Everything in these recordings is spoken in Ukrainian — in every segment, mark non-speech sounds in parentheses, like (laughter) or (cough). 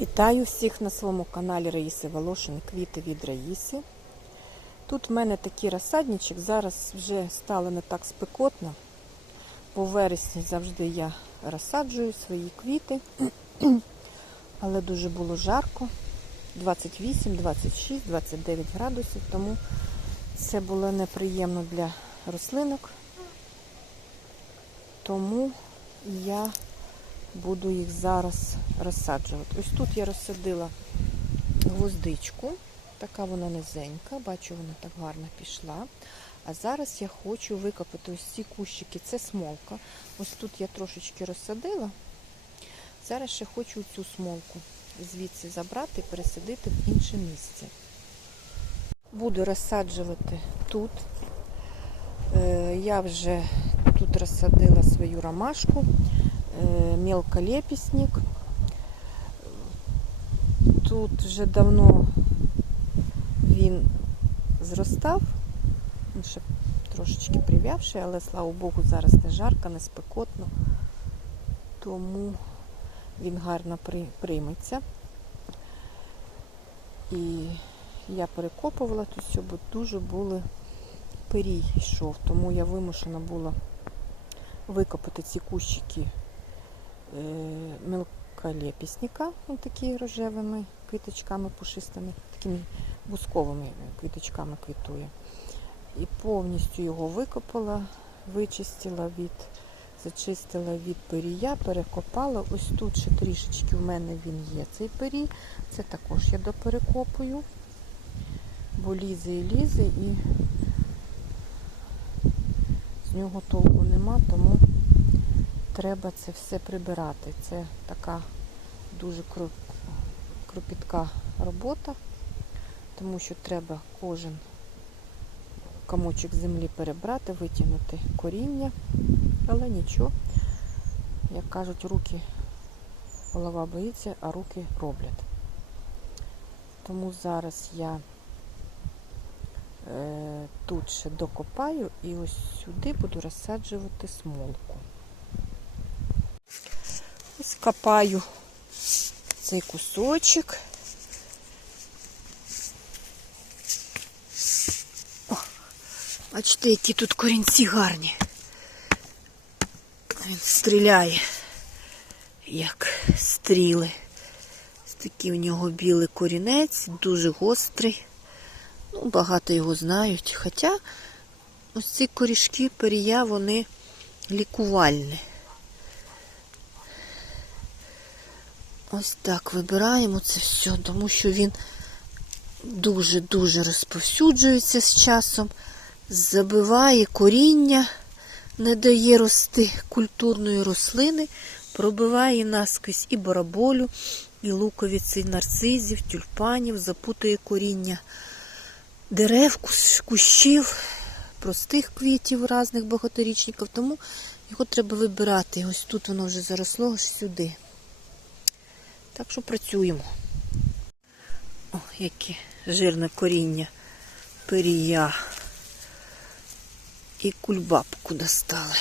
Вітаю всіх на своєму каналі Раїси Волошин Квіти від Раїси. Тут в мене такий розсадничок. Зараз вже стало не так спекотно. По вересні завжди я розсаджую свої квіти, (clears throat) але дуже було жарко. 28, 26, 29 градусів, тому це було неприємно для рослинок. Тому я буду їх зараз розсаджувати. Ось тут я розсадила гвоздичку, така вона низенька, бачу, вона так гарно пішла. А зараз я хочу викопати ось ці кущики, це смолка. Ось тут я трошечки розсадила. Зараз ще хочу цю смолку звідси забрати і пересадити в інше місце. Буду розсаджувати тут. Е, Я вже тут розсадила свою ромашку, е, мелколепісник. Тут вже давно він зростав, він ще трошечки прив'явший, але слава Богу, зараз не жарко, не спекотно, тому він гарно прийметься. І я перекопувала тут все, бо дуже були пирій йшов, тому я вимушена була викопати ці кущики мелколепісника, він такі рожевими квіточками пушистими, такими бусковими квіточками квітує. І повністю його викопала, вичистила від, зачистила від пирія, перекопала. Ось тут ще трішечки в мене він є цей пирій. Це також я доперекопую, бо лізе і лізе і з нього толку нема, тому треба це все прибирати. Це така дуже кропітка робота, тому що треба кожен комочок землі перебрати, витягнути коріння, але нічого, як кажуть, руки, голова боїться, а руки роблять. Тому зараз я е, тут ще докопаю і ось сюди буду розсаджувати смолку. Ось копаю цей кусочок. О, бачите, які тут корінці гарні. Він стріляє, як стріли. Ось такий у нього білий корінець, дуже гострий. Ну, багато його знають. Хоча ось ці корішки перія, вони лікувальні. Ось так вибираємо це все, тому що він дуже-дуже розповсюджується з часом, забиває коріння, не дає рости культурної рослини, пробиває наскрізь і бараболю, і луковиці, і нарцизів, тюльпанів, запутує коріння дерев, кущів, простих квітів різних багаторічників, тому його треба вибирати. Ось тут воно вже заросло аж сюди. Так що працюємо. О, яке жирне коріння пирія. І кульбабку достали.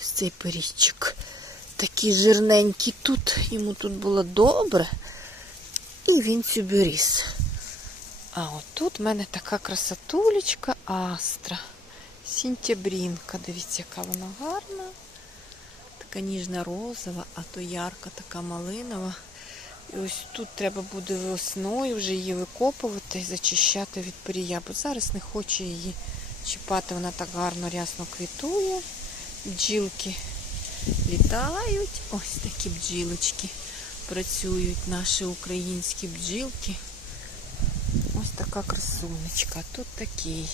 Ось цей пирійчик. Такий жирненький тут. Йому тут було добре. І він собі ріс. А от тут в мене така красотулечка Астра. Сінтябрінка. Дивіться, яка вона гарна. Така ніжна розова, а то ярка, така малинова. І ось тут треба буде весною вже її викопувати і зачищати від пирія, бо зараз не хоче її чіпати. Вона так гарно рясно квітує. Бджілки літають. Ось такі бджілочки працюють наші українські бджілки. Ось така красунечка. Тут такий,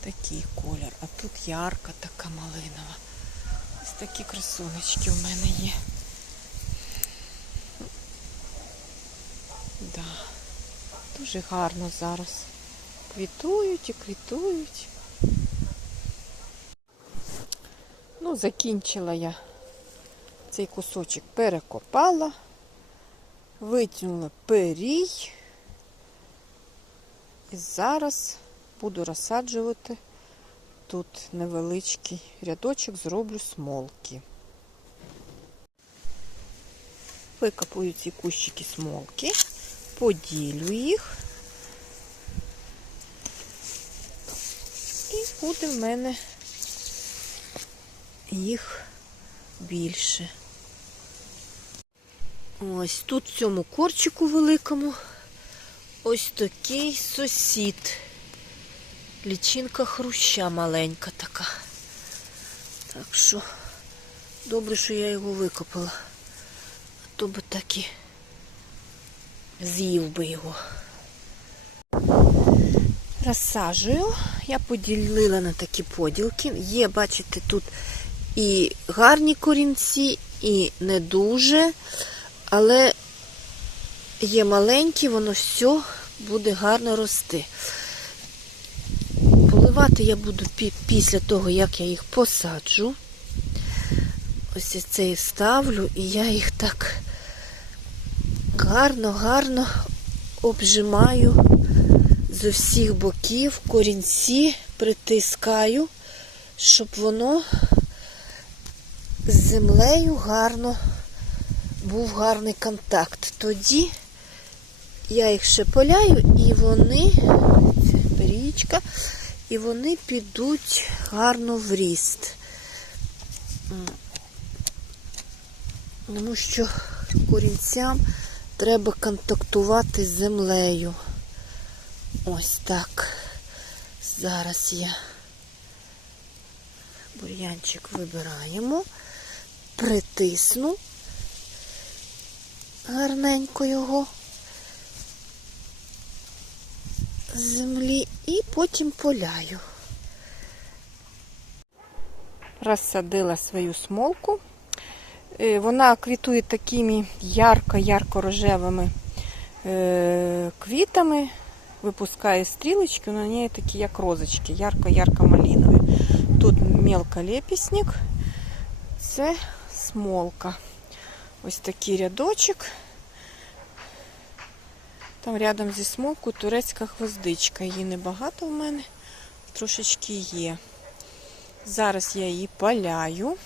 такий колір, а тут ярка така малинова. Ось такі красунечки в мене є. Да. Дуже гарно зараз. Квітують і квітують. Ну, закінчила я цей кусочок, перекопала, витягнула перій. І зараз буду розсаджувати тут невеличкий рядочок, зроблю смолки. викопую ці кущики смолки, поділю їх. І буде в мене їх більше. Ось тут в цьому корчику великому ось такий сусід. Лічинка хруща маленька така. Так що добре, що я його викопала. А то би так і з'їв би його. Розсаджую. Я поділила на такі поділки. Є, бачите, тут і гарні корінці, і не дуже. Але є маленькі, воно все буде гарно рости. Поливати я буду після того, як я їх посаджу. Ось це ставлю, і я їх так гарно-гарно обжимаю з усіх боків, корінці притискаю, щоб воно з землею гарно був гарний контакт. Тоді я їх ще поляю, і вони, річка, і вони підуть гарно в ріст. Тому що корінцям треба контактувати з землею. Ось так. Зараз я бур'янчик вибираємо, притисну гарненько його з землі і потім поляю. Розсадила свою смолку. Е, Вона квітує такими ярко-ярко-рожевими е, квітами, випускає стрілочки, на неї такі як розочки, ярко-ярко-малінові. Тут мелколепісник, це смолка. Ось такий рядочок. Там рядом зі смолкою турецька гвоздичка. Її небагато в мене, трошечки є. Зараз я її поляю.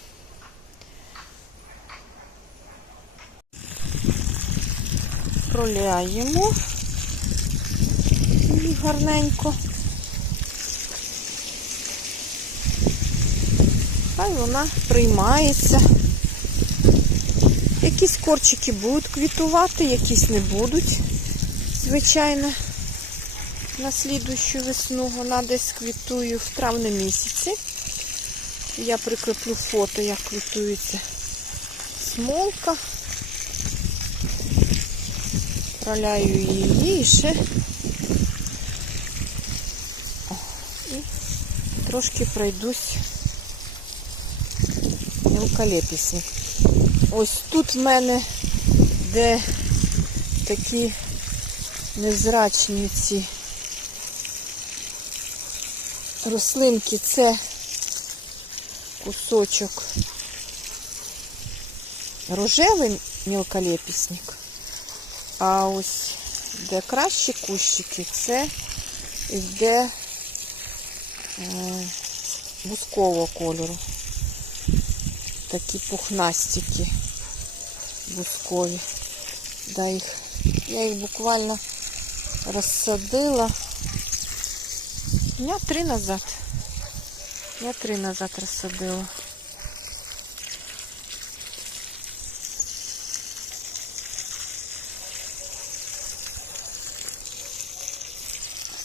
Проляємо її гарненько. Хай вона приймається. Якісь корчики будуть квітувати, якісь не будуть. Звичайно, на слідущу весну вона десь квітує в травні місяці. Я прикріплю фото, як квітується смолка. Проляю її і ще О, і трошки пройдусь мілколепісник. Ось тут в мене де такі незрачні ці рослинки, це кусочок рожевий мілколепісник, а ось де кращі кущики, це йде е, бускового кольору. Такі пухнастики бускові. Да, їх, я їх буквально розсадила дня три назад. Дня три назад розсадила.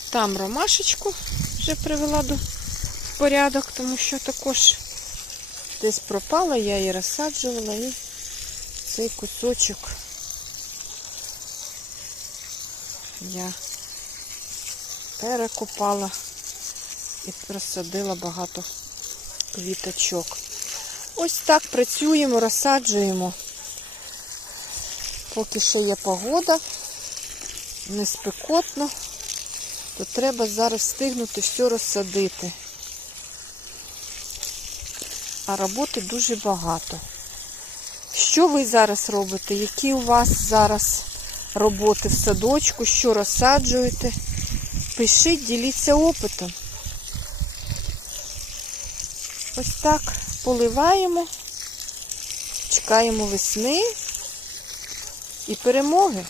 Там ромашечку вже привела до порядок, тому що також десь пропала, я її розсаджувала і цей кусочок я перекопала і розсадила багато квіточок. Ось так працюємо, розсаджуємо. Поки ще є погода, не спекотно, то треба зараз встигнути все розсадити. А роботи дуже багато. Що ви зараз робите? Які у вас зараз роботи в садочку, що розсаджуєте? Пишіть, діліться опитом. Ось так поливаємо, чекаємо весни і перемоги.